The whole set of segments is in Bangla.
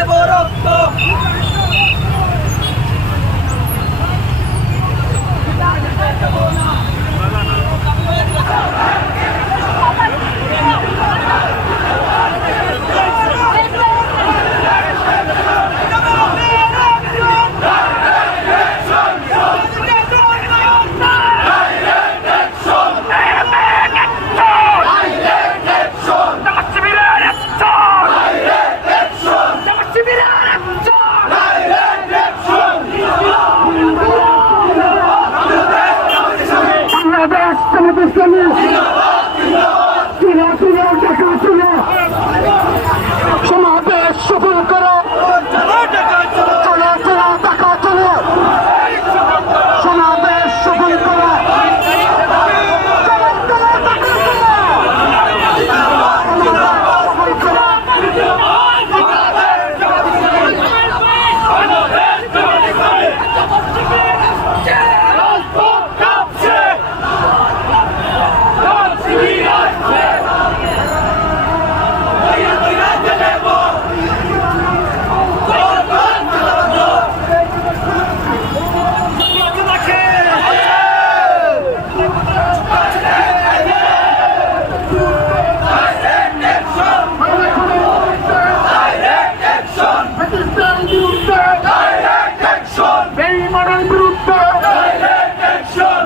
দেব রক্ত সমাবেশ সফল করো, চলো চলো টাকা চলো, সমাবেশ সফল করো,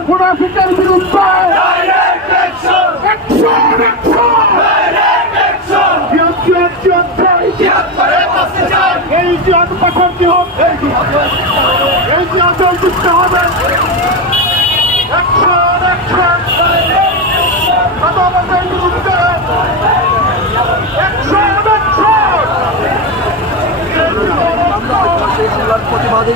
মুনাফিকের বিরুদ্ধে এই জিহাদ পাঠার জিহাদ, এই জিহাদে যুক্ত হবে। আদালতের বিরুদ্ধে প্রতিবাদী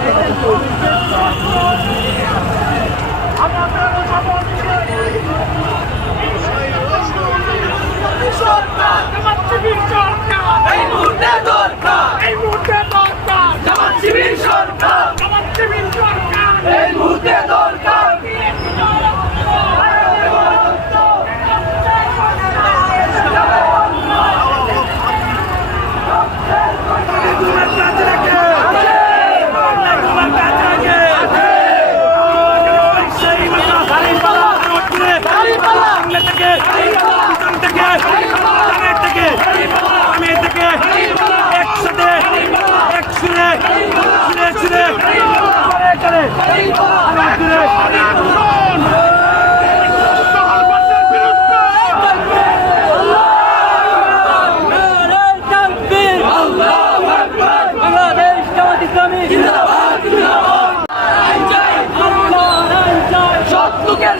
এই মুহূর্তে দরকার, এই মুহূর্তে দরকার জামাত শিবির সরকার, জামাত শিবির সরকার এই মুহূর্তে দরকার।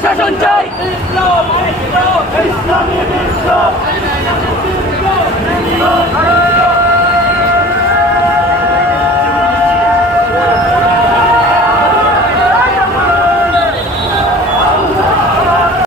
শাসন চাই, ইসলামী বিপ্লব।